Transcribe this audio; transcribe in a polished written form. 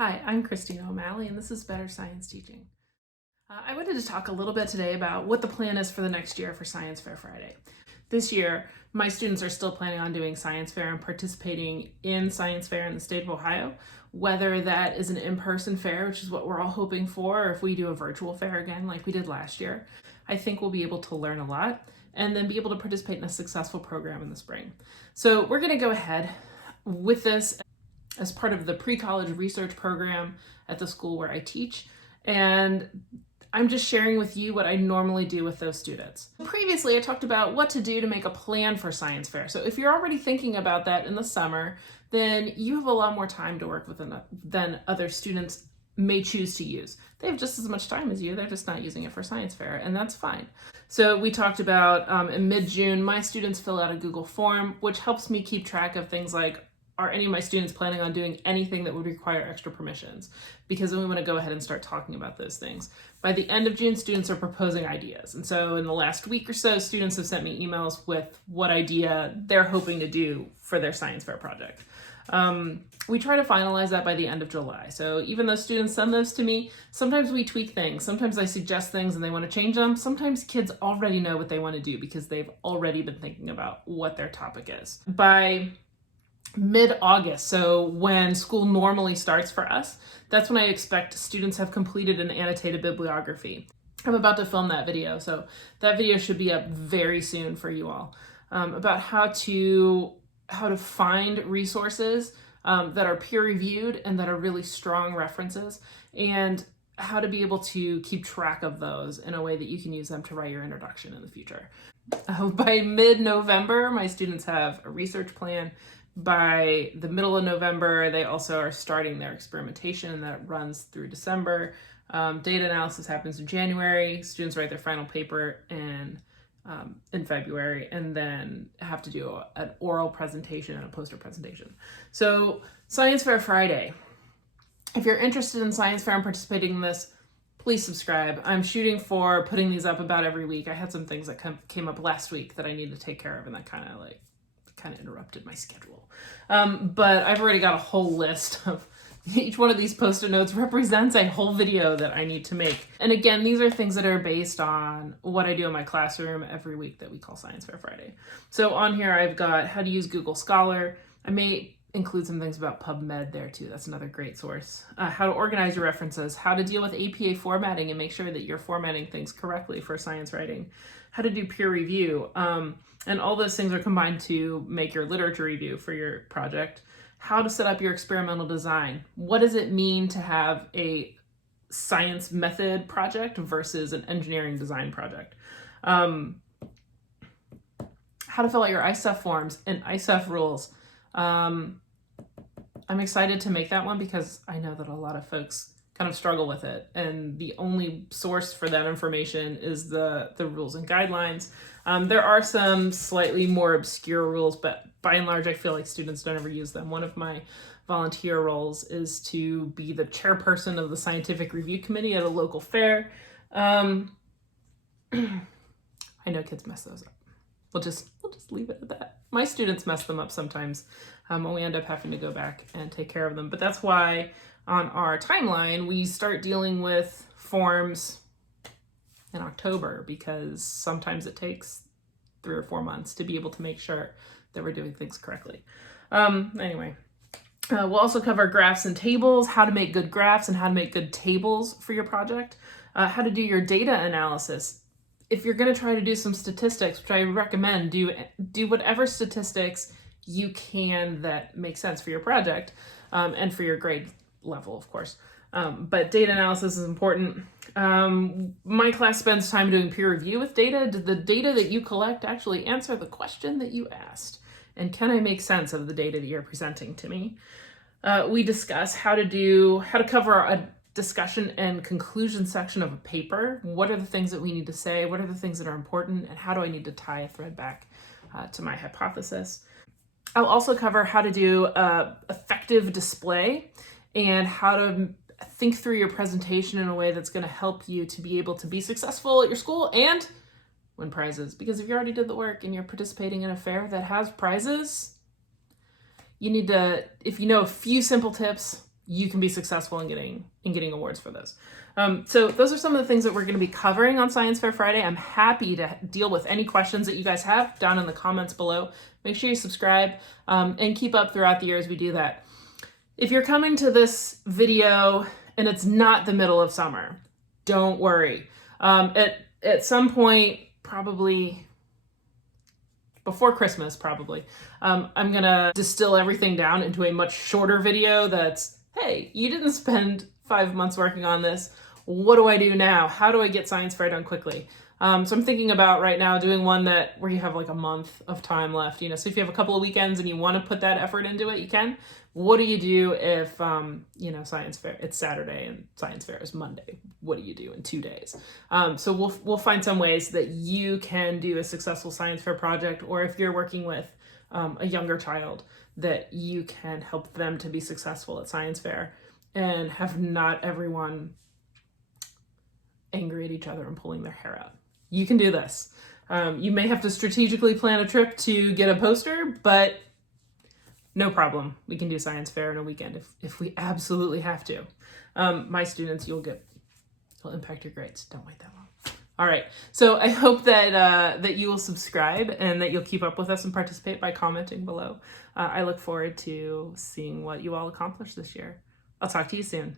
Hi, I'm Christina O'Malley, and this is Better Science Teaching. I wanted to talk a little bit today about what the plan is for the next year for Science Fair Friday. This year, my students are still planning on doing Science Fair and participating in Science Fair in the state of Ohio, whether that is an in-person fair, which is what we're all hoping for, or if we do a virtual fair again like we did last year. I think we'll be able to learn a lot and then be able to participate in a successful program in the spring. So we're going to go ahead with this as part of the pre-college research program at the school where I teach, and I'm just sharing with you what I normally do with those students. Previously, I talked about what to do to make a plan for Science Fair. So if you're already thinking about that in the summer, then you have a lot more time to work with than other students may choose to use. They have just as much time as you, they're just not using it for Science Fair, and that's fine. So we talked about in mid-June, my students fill out a Google form, which helps me keep track of things like, are any of my students planning on doing anything that would require extra permissions? Because then we want to go ahead and start talking about those things. By the end of June, students are proposing ideas. And so in the last week or so, students have sent me emails with what idea they're hoping to do for their science fair project. We try to finalize that by the end of July. So even though students send those to me, sometimes we tweak things. Sometimes I suggest things and they want to change them. Sometimes kids already know what they want to do because they've already been thinking about what their topic is. By mid-August, so when school normally starts for us, that's when I expect students have completed an annotated bibliography. I'm about to film that video, so that video should be up very soon for you all, about how to find resources that are peer-reviewed and that are really strong references, and how to be able to keep track of those in a way that you can use them to write your introduction in the future. By mid-November, my students have a research plan. By the middle of November, they also are starting their experimentation, and that runs through December. Data analysis happens in January. Students write their final paper in February, and then have to do an oral presentation and a poster presentation. So Science Fair Friday. If you're interested in Science Fair and participating in this, please subscribe. I'm shooting for putting these up about every week. I had some things that came up last week that I need to take care of, and that kind of interrupted my schedule. But I've already got a whole list of each one of these post-it notes represents a whole video that I need to make. And again, these are things that are based on what I do in my classroom every week that we call Science Fair Friday. So on here, I've got how to use Google Scholar. I may include some things about PubMed there too. That's another great source. How to organize your references, how to deal with APA formatting and make sure that you're formatting things correctly for science writing, how to do peer review, and all those things are combined to make your literature review for your project. How to set up your experimental design. What does it mean to have a science method project versus an engineering design project? How to fill out your iStuff forms and iStuff rules. I'm excited to make that one because I know that a lot of folks kind of struggle with it, and the only source for that information is the rules and guidelines. There are some slightly more obscure rules, but by and large, I feel like students don't ever use them. One of my volunteer roles is to be the chairperson of the scientific review committee at a local fair. I know kids mess those up. We'll just leave it at that. My students mess them up sometimes, and we end up having to go back and take care of them. But that's why on our timeline, we start dealing with forms in October, because sometimes it takes 3 or 4 months to be able to make sure that we're doing things correctly. Anyway, we'll also cover graphs and tables, how to make good graphs and how to make good tables for your project, how to do your data analysis. If you're going to try to do some statistics, which I recommend, do whatever statistics you can that make sense for your project, and for your grade level, of course. But data analysis is important. My class spends time doing peer review with data. Did the data that you collect actually answer the question that you asked? And can I make sense of the data that you're presenting to me? We discuss how to cover a discussion and conclusion section of a paper. What are the things that we need to say? What are the things that are important? And how do I need to tie a thread back to my hypothesis? I'll also cover how to do effective display and how to think through your presentation in a way that's going to help you to be able to be successful at your school and win prizes. Because if you already did the work and you're participating in a fair that has prizes, you need to, if you know a few simple tips, you can be successful in getting awards for those. So those are some of the things that we're going to be covering on Science Fair Friday. I'm happy to deal with any questions that you guys have down in the comments below. Make sure you subscribe and keep up throughout the year as we do that. If you're coming to this video and it's not the middle of summer, don't worry. At some point, probably before Christmas, I'm gonna distill everything down into a much shorter video that's, hey, you didn't spend 5 months working on this. What do I do now? How do I get Science Fair done quickly? So I'm thinking about right now doing one where you have like a month of time left, so if you have a couple of weekends and you want to put that effort into it, you can. What do you do if, Science Fair, it's Saturday and Science Fair is Monday? What do you do in 2 days? So we'll find some ways that you can do a successful Science Fair project, or if you're working with a younger child, that you can help them to be successful at Science Fair and have not everyone angry at each other and pulling their hair out. You can do this. You may have to strategically plan a trip to get a poster, but no problem. We can do Science Fair in a weekend if we absolutely have to. My students, you'll impact your grades. Don't wait that long. All right. So I hope that you will subscribe and that you'll keep up with us and participate by commenting below. I look forward to seeing what you all accomplish this year. I'll talk to you soon.